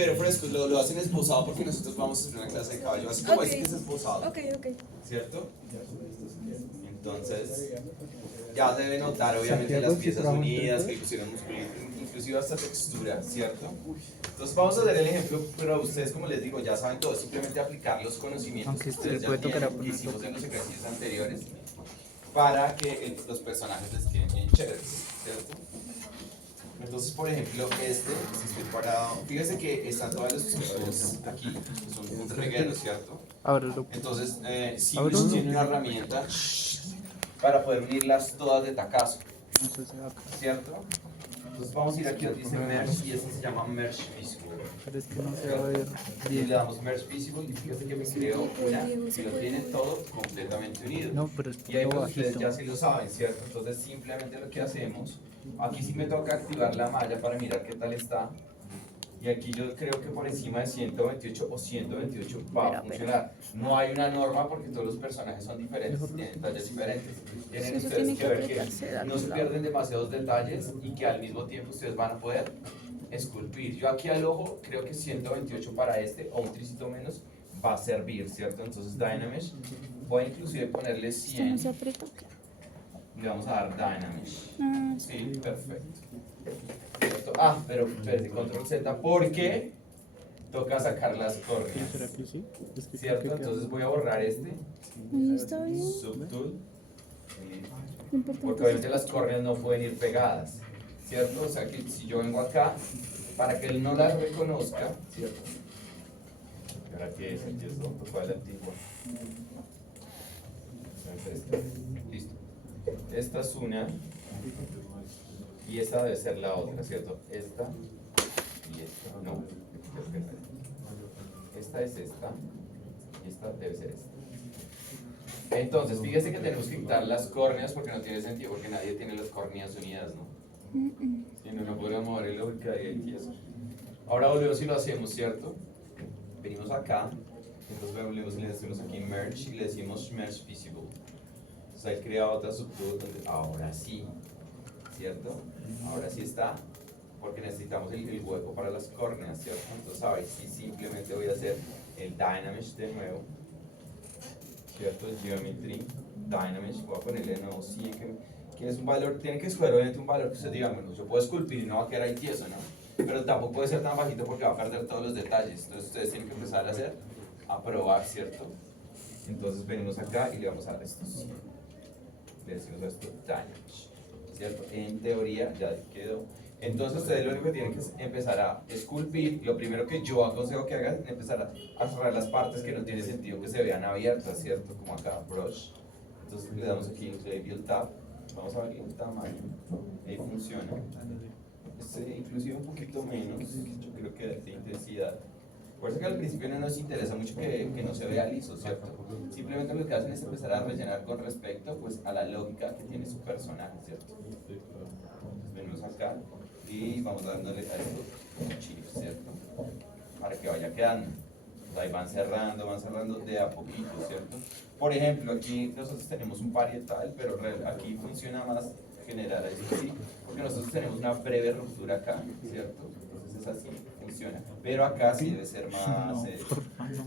pero fresco, lo hacen esbozado porque nosotros vamos a hacer una clase de caballo, así como Ok. ese que es esbozado, Ok. ¿cierto? Entonces, ya debe notar obviamente las piezas unidas, que pusieron inclusive hasta textura, ¿cierto? Entonces vamos a hacer el ejemplo, pero ustedes, como les digo, ya saben todo, simplemente aplicar los conocimientos Aunque que este le ustedes ya puede tocar a tienen, que poner hicimos todo. en los ejercicios anteriores, para que los personajes les queden bien chéveres, ¿cierto? Entonces, por ejemplo, si estoy parado, fíjense que están todas las cosas aquí, que son un reguero, ¿cierto? Ábrelo. Entonces, Ahora Sirius no. tiene una herramienta para poder unirlas todas de tacazo, Eso se acá. ¿cierto? Entonces vamos a ir aquí donde dice Merge y este se llama Merge Visible. Pero es que no se va a ver Y le bien. damos Merge Visible y fíjense que me creo una y lo tiene todo completamente unido. No, pero es Y ahí por lo pues ustedes bajito. ya sí lo saben, ¿cierto? Entonces simplemente lo que hacemos, aquí sí me toca activar la malla para mirar qué tal está. Y aquí yo creo que por encima de 128 o 128 va a funcionar. No hay una norma porque todos los personajes son diferentes, tienen tallas diferentes. Tienen Eso ustedes tiene que que ver apretarse de que no algún se lado. pierden demasiados detalles y que al mismo tiempo ustedes van a poder esculpir. Yo aquí al ojo creo que 128 para este o un tricito menos va a servir, ¿cierto? Entonces Dynamesh, voy a inclusive ponerle ¿Esto no se 100 aprieta? y le vamos a dar Dynamesh. Ah, Sí, perfecto. ¿Cierto? Pero control Z porque toca sacar las córneas, ¿Será que sí? Es que creo ¿cierto? que queda- Entonces voy a borrar este ahí está bien. subtool Lo importante porque es obviamente las córneas no pueden ir pegadas, ¿cierto? O sea que si yo vengo acá para que él no las reconozca, ¿cierto? ¿Y ahora qué es? Aquí es otro, ¿cuál es la antigua? Esta. Listo. Esta es una y esta debe ser la otra, ¿cierto? Esta y esta, no, creo que no. Esta es esta y esta debe ser esta. Entonces, fíjese que tenemos que quitar las córneas porque no tiene sentido, porque nadie tiene las córneas unidas, ¿no? Si no, no podríamos mover el ojo que hay aquí eso. Ahora volvemos y lo hacemos, ¿cierto? Venimos acá, entonces volvemos y le decimos aquí Merge y le decimos Merge Visible. Entonces ahí crea otra subtool donde ahora sí, ¿cierto? Ahora sí está, porque necesitamos el hueco para las córneas, ¿cierto? Entonces ahora sí simplemente voy a hacer el Dynamesh de nuevo, ¿cierto? Geometry, Dynamesh, voy a ponerle de nuevo 100, que es un valor, tiene que escoger obviamente un valor que usted diga, bueno, yo puedo esculpir y no va a quedar ahí tieso, ¿no? Pero tampoco puede ser tan bajito porque va a perder todos los detalles, entonces ustedes tienen que empezar a hacer, a probar, ¿cierto? Entonces venimos acá y le vamos a dar estos 100, le decimos esto Dynamesh, ¿cierto? En teoría ya quedó. Entonces ustedes lo único que tienen que es empezar a esculpir. Lo primero que yo aconsejo que hagan es empezar a cerrar las partes que no tiene sentido que se vean abiertas, ¿cierto? Como acá, brush. Entonces le damos aquí Build Tab. Vamos a ver el tamaño. Ahí funciona. Inclusive un poquito menos, yo creo que de intensidad. Por eso que al principio no nos interesa mucho que no se vea liso, ¿cierto? Simplemente lo que hacen es empezar a rellenar con respecto pues, a la lógica que tiene su personaje, ¿cierto? Entonces venimos acá y vamos dándole a esto chips, ¿cierto? Para que vaya quedando. Entonces ahí van cerrando de a poquito, ¿cierto? Por ejemplo, aquí nosotros tenemos un parietal, pero aquí funciona más generar esto así, porque nosotros tenemos una breve ruptura acá, ¿cierto? Entonces es así, funciona. Pero acá sí debe ser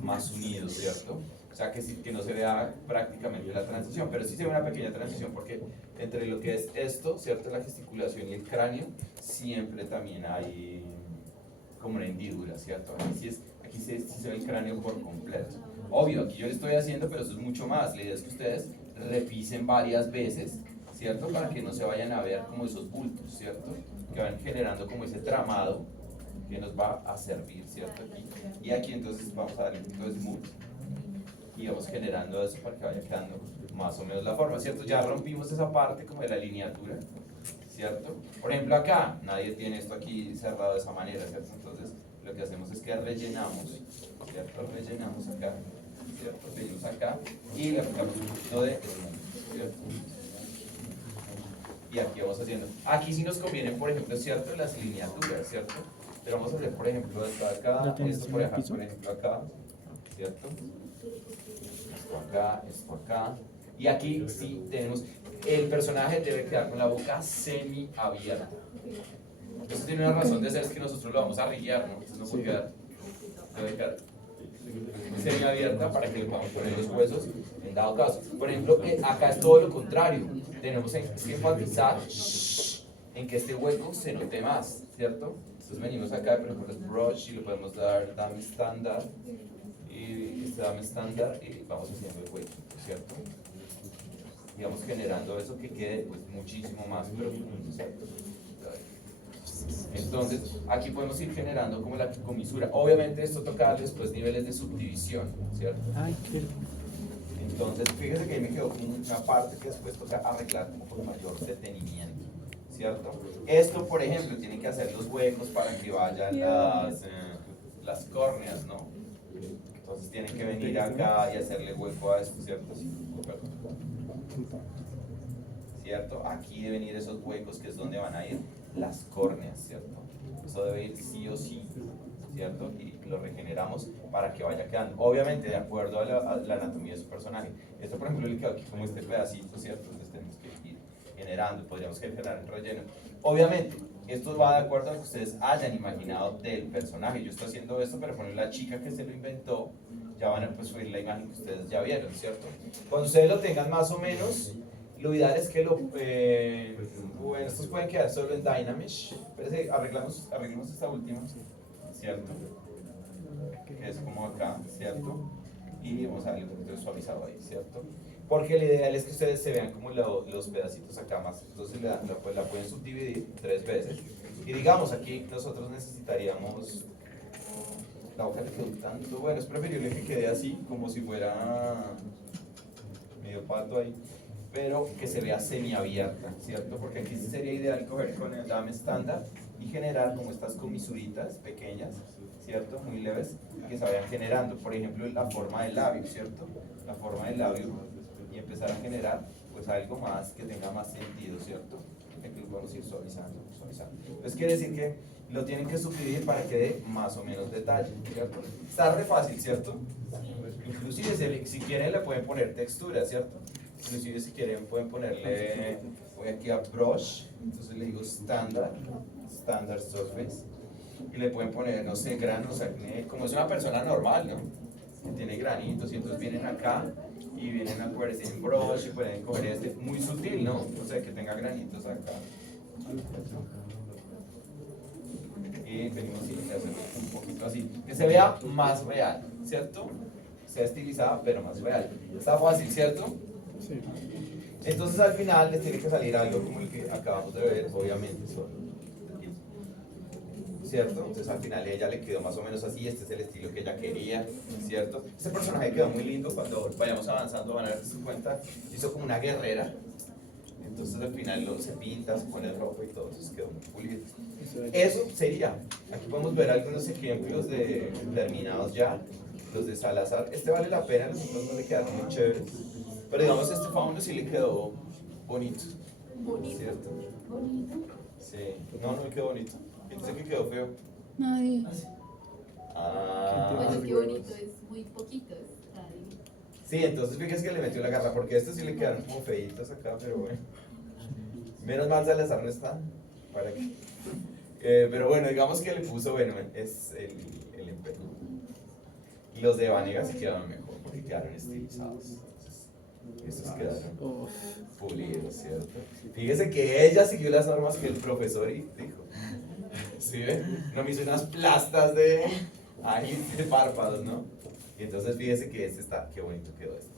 más unido, ¿cierto? O sea, que no se vea prácticamente la transición, pero sí se ve una pequeña transición, porque entre lo que es esto, ¿cierto? La gesticulación y el cráneo, siempre también hay como una hendidura, ¿cierto? Aquí sí se ve el cráneo por completo. Obvio, aquí yo lo estoy haciendo, pero eso es mucho más. La idea es que ustedes repisen varias veces, ¿cierto? Para que no se vayan a ver como esos bultos, ¿cierto? Que van generando como ese tramado que nos va a servir, ¿cierto? Aquí. Y aquí entonces vamos a darle un poquito de smooth y vamos generando eso para que vaya quedando más o menos la forma, ¿cierto? Ya rompimos esa parte como de la lineatura, ¿cierto? Por ejemplo acá, nadie tiene esto aquí cerrado de esa manera, ¿cierto? Entonces lo que hacemos es que rellenamos, ¿cierto? Rellenamos acá, ¿cierto? Venimos acá y le aplicamos un poquito de smooth, ¿cierto? Y aquí vamos haciendo. Aquí sí nos conviene, por ejemplo, ¿cierto? Las lineaturas, ¿cierto? Pero vamos a hacer, por ejemplo, esto acá, esto por ejemplo acá, ¿cierto? Esto acá. Y aquí sí tenemos, el personaje debe quedar con la boca semi abierta. Eso tiene una razón de ser, es que nosotros lo vamos a riguear, ¿no? Entonces no puede quedar debe quedar semiabierta para que le podamos poner los huesos en dado caso. Por ejemplo, acá es todo lo contrario. Tenemos que enfatizar en que este hueco se note más, ¿cierto? Entonces venimos acá, por ejemplo, el brush y le podemos dar dame estándar y este dame estándar y vamos haciendo el hueco, ¿cierto? Y vamos generando eso que quede pues, muchísimo más profundo, ¿cierto? Entonces, aquí podemos ir generando como la comisura. Obviamente esto toca después niveles de subdivisión, ¿cierto? Ay, qué. Entonces, fíjese que ahí me quedó como una parte que después toca arreglar como con mayor detenimiento, ¿cierto? Esto, por ejemplo, tienen que hacer los huecos para que vayan las córneas, ¿no? Entonces tienen que venir acá y hacerle hueco a esto, ¿cierto? Sí, ¿cierto? Aquí deben ir esos huecos que es donde van a ir las córneas, ¿cierto? Eso debe ir sí o sí, ¿cierto? Y lo regeneramos para que vaya quedando, obviamente de acuerdo a la anatomía de su personaje. Esto, por ejemplo, le quedó aquí como este pedacito, ¿cierto? Entonces tenemos que ir generando, podríamos generar el relleno. Obviamente, esto va de acuerdo a lo que ustedes hayan imaginado del personaje. Yo estoy haciendo esto, pero poner la chica que se lo inventó, ya van a pues, subir la imagen que ustedes ya vieron, ¿cierto? Cuando ustedes lo tengan más o menos, lo ideal es que bueno, estos pueden quedar solo en Dynamish. Pero arreglamos esta última, ¿cierto? Que es como acá, ¿cierto? Y vamos a darle un poquito de suavizado ahí, ¿cierto? Porque lo ideal es que ustedes se vean como los pedacitos acá más. Entonces pues la pueden subdividir 3 veces. Y digamos, aquí nosotros necesitaríamos... La hoja le quedó tanto. Bueno, es preferible que quede así, como si fuera medio pato ahí. Pero que se vea semiabierta, ¿cierto? Porque aquí sí sería ideal coger con el dame estándar y generar como estas comisuritas pequeñas, ¿cierto? Muy leves, que se vayan generando. Por ejemplo, la forma del labio, ¿cierto? La forma del labio y empezar a generar pues algo más que tenga más sentido, ¿cierto? Aquí lo podemos ir suavizando, suavizando. Entonces quiere decir que lo tienen que subdividir para que dé más o menos detalle, ¿cierto? Está re fácil, ¿cierto? Inclusive si quieren le pueden poner textura, ¿cierto? Inclusive si quieren pueden ponerle, voy aquí a brush, entonces le digo standard surface y le pueden poner, no sé, granos, acné, como es una persona normal, ¿no? Que tiene granitos y entonces vienen acá y vienen a poner en brush y pueden coger este, muy sutil, ¿no? O sea, que tenga granitos acá. Y venimos y hacemos un poquito así, que se vea más real, ¿cierto? Sea estilizada, pero más real. Está fácil, ¿cierto? Sí. Entonces al final les tiene que salir algo como el que acabamos de ver, obviamente, solo. ¿Cierto? Entonces al final ella le quedó más o menos así, este es el estilo que ella quería, ¿cierto? Este personaje quedó muy lindo, cuando vayamos avanzando van a darse cuenta, hizo como una guerrera. Entonces al final se pinta, se pone rojo y todo, entonces quedó muy pulido. Eso sería, aquí podemos ver algunos ejemplos de terminados ya, los de Salazar. Este vale la pena, los otros no le quedaron muy chéveres. Pero digamos, este fauno sí le quedó bonito. Bonito. ¿Cierto? Bonito. Sí. No, no me quedó bonito. ¿Quién dice que quedó feo? Nadie. Ah. Pues es que bonito es muy poquito. Ay. Sí, entonces fíjese que le metió la garra, porque a estos sí le quedaron como feitos acá, pero bueno. Menos mal Salazar no está. ¿Para qué? Pero bueno, digamos que le puso, bueno, es el empeño. Y los de Vanegas sí quedaron mejor, porque quedaron estilizados. Estos quedaron pulidos, ¿cierto? Fíjese que ella siguió las normas que el profesor dijo. ¿Sí ven? No me hizo unas plastas de párpados, ¿no? Y entonces fíjese que este está, qué bonito quedó este.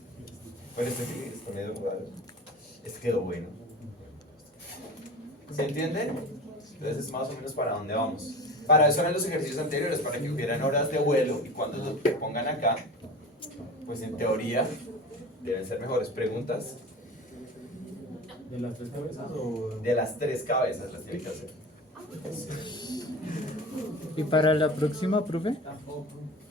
Bueno, este sí está medio raro. Este quedó bueno. ¿Se entiende? Entonces es más o menos para dónde vamos. Para eso eran los ejercicios anteriores, para que hubieran horas de vuelo y cuando lo pongan acá, pues en teoría deben ser mejores. ¿Preguntas? ¿De las 3 cabezas o...? De las 3 cabezas las tienen que hacer. ¿Y para la próxima, profe?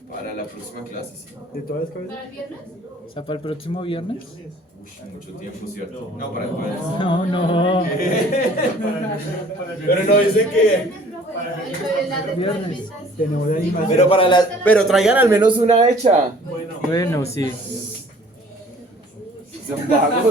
Para la próxima clase, sí. ¿De todas las cabezas? ¿Para el viernes? O sea, ¿para el próximo viernes? Uy, mucho tiempo, ¿cierto? No, para el jueves. No, no. Pero no dice que... Viernes. Tenemos la animación. Pero para la... Pero traigan al menos una hecha. Bueno, sí. Son vagos.